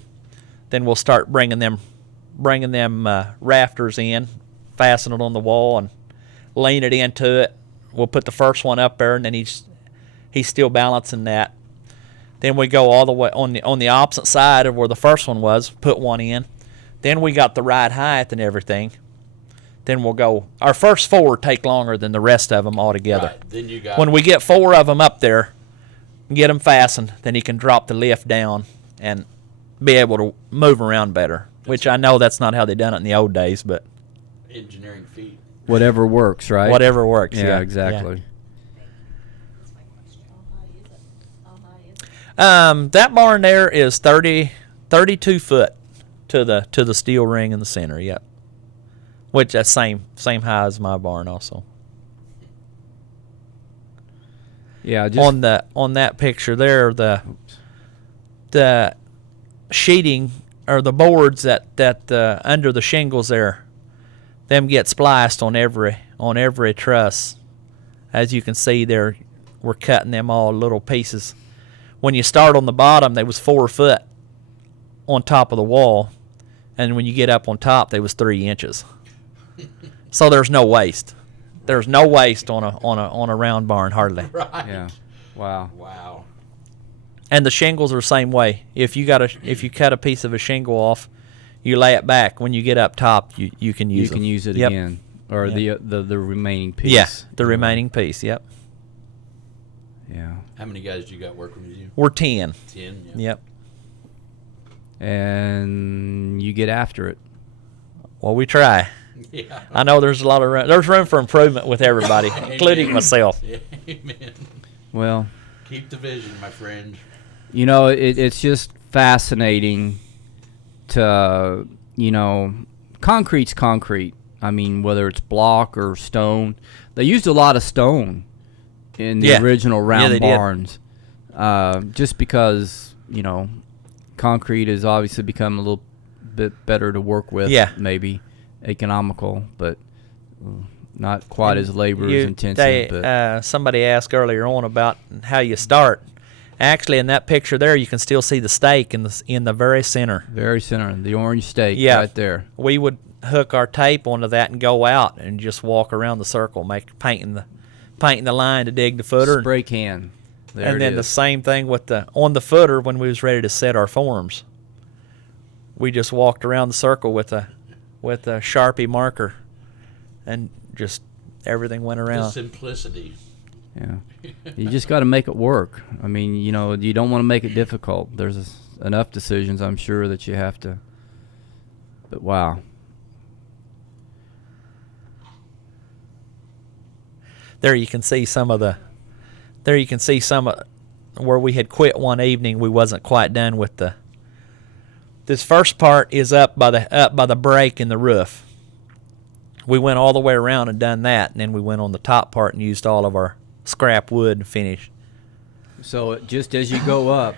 Then we'll start bringing them rafters in, fasten it on the wall, and lean it into it. We'll put the first one up there, and then he's still balancing that. Then we go all the way on the opposite side of where the first one was, put one in. Then we got the right height and everything. Then we'll go. Our first 4 take longer than the rest of them altogether. Right. Then you got When we get 4 of them up there, get them fastened, then you can drop the lift down and be able to move around better. Which I know that's not how they done it in the old days, but engineering feat. Whatever works, right? whatever works. Yeah, exactly. That's my question. How high is it? That barn there is 32 foot to the steel ring in the center. Yep. Which that's same high as my barn also. Yeah, just On that picture there, the sheeting or the boards that under the shingles there, them get spliced on every truss. As you can see there, we're cutting them all little pieces. When you start on the bottom, they was 4 foot on top of the wall, and when you get up on top, they was 3 inches. So there's no waste. There's no waste on a round barn hardly. Right. yeah. Wow. Wow. And the shingles are the same way. If you cut a piece of a shingle off, you lay it back. When you get up top, you can use You can use it Yep. again, or Yep. the remaining piece. Yeah, the remaining piece. Yep. Yeah. How many guys do you got working with you? We're 10. 10. Yeah. Yep. And you get after it. Well, we try. Yeah. I know there's a lot of room. There's room for improvement with everybody, including myself. Yeah. Amen. Well, Keep the vision, my friend. you know, it's just fascinating to, concrete's concrete. I mean, whether it's block or stone. They used a lot of stone in the Yeah. original round they did. barns. Just because, concrete has obviously become a little bit better to work with. Yeah. Maybe economical, but not quite as labor intensive. But Somebody asked earlier on about how you start. Actually, in that picture there, you can still see the stake in the very center. very center, the orange stake Yeah. right there. We would hook our tape onto that and go out and just walk around the circle, painting the line to dig the footer. Spray can. There And it then the is. same thing on the footer when we was ready to set our forms. We just walked around the circle with a Sharpie marker, and just everything went The around. simplicity. Yeah. You just got to make it work. I mean, you don't want to make it difficult. There's enough decisions, I'm sure, that you have to. But wow. There you can see some of where we had quit one evening. We wasn't quite done with this first part is up by the break in the roof. We went all the way around and done that, and then we went on the top part and used all of our scrap wood and finished. So just as you go up,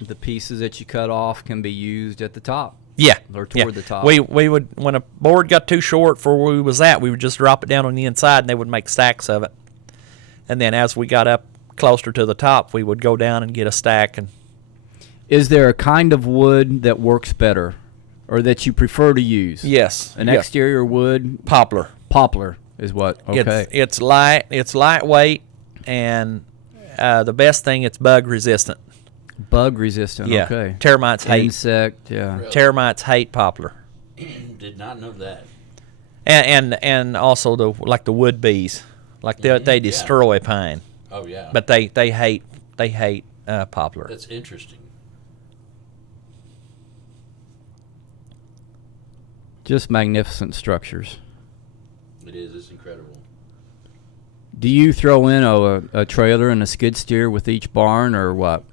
the pieces that you cut off can be used at the top. Yeah, Or toward the top. We would, when a board got too short for where we was at, we would just drop it down on the inside, and they would make stacks of it. And then as we got up closer to the top, we would go down and get a stack. And Is there a kind of wood that works better, or that you prefer to use? yes, An yes. exterior wood, Poplar. poplar is what? Okay. It's light. It's lightweight, and the best thing, it's bug resistant. Bug resistant. Yeah. Okay. Termites hate. Insect. Yeah. Really? Termites hate poplar, Did not know that. and also the wood bees, they Yeah. destroy pine, Oh yeah. but they hate poplar. That's interesting. Just magnificent structures. It is. It's incredible. Do you throw in a trailer and a skid steer with each barn, or what?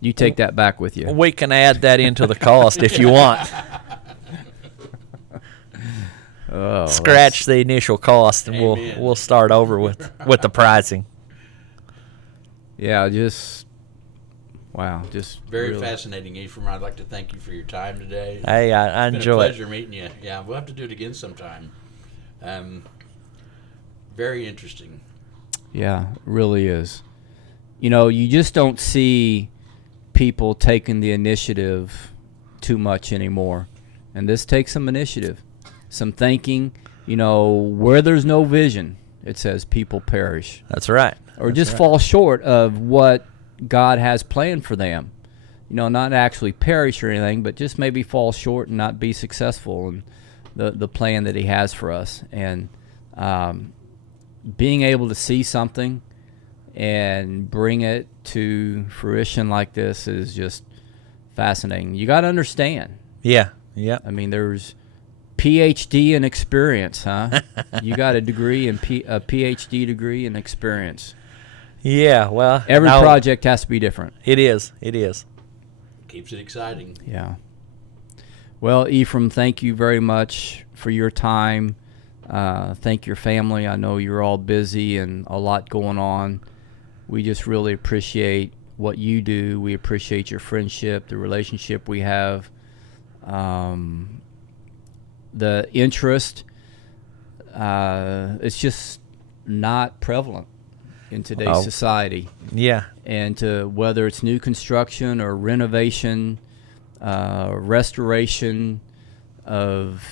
You take that back with you. We can add that into the cost if you want. Oh, Scratch the initial cost, and Amen. we'll start over with the pricing. Yeah, just wow, just Very really fascinating, Ephraim. I'd like to thank you for your time today. Hey, I It's been a enjoy it. pleasure meeting you. Yeah, we'll have to do it again sometime. Very interesting. Yeah, it really is. You know, you just don't see people taking the initiative too much anymore. And this takes some initiative, some thinking. You know, where there's no vision, it says people perish. That's right. Or That's just right. fall short of what God has planned for them. You know, not actually perish or anything, but just maybe fall short and not be successful in the plan that He has for us. And being able to see something and bring it to fruition like this is just fascinating. You got to understand. Yeah. Yeah. I mean, there's PhD in experience, huh? You got a degree in a PhD degree in experience. Yeah. Well, Every no, project has to be different. It is. It is. Keeps it exciting. Yeah. Well, Ephraim, thank you very much for your time. Thank your family. I know you're all busy and a lot going on. We just really appreciate what you do. We appreciate your friendship, the relationship we have, the interest. It's just not prevalent in today's society. Yeah. And to whether it's new construction or renovation, restoration of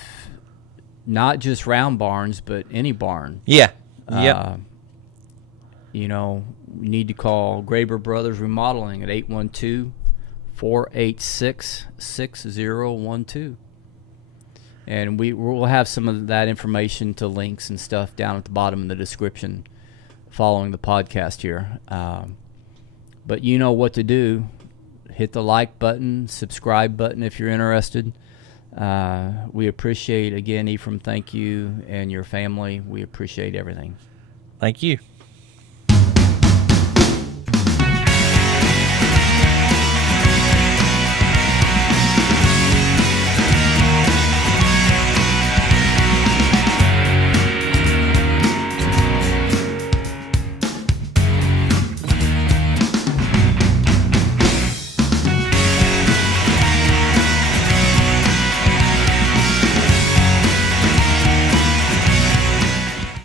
not just round barns, but any barn. Yeah. Yep. You know, you need to call Graber Brothers Remodeling at 812-486-6012. And we'll have some of that information to links and stuff down at the bottom of the description following the podcast here. But you know what to do. Hit the like button, subscribe button if you're interested. We appreciate, again, Ephraim, thank you, and your family. We appreciate everything. Thank you.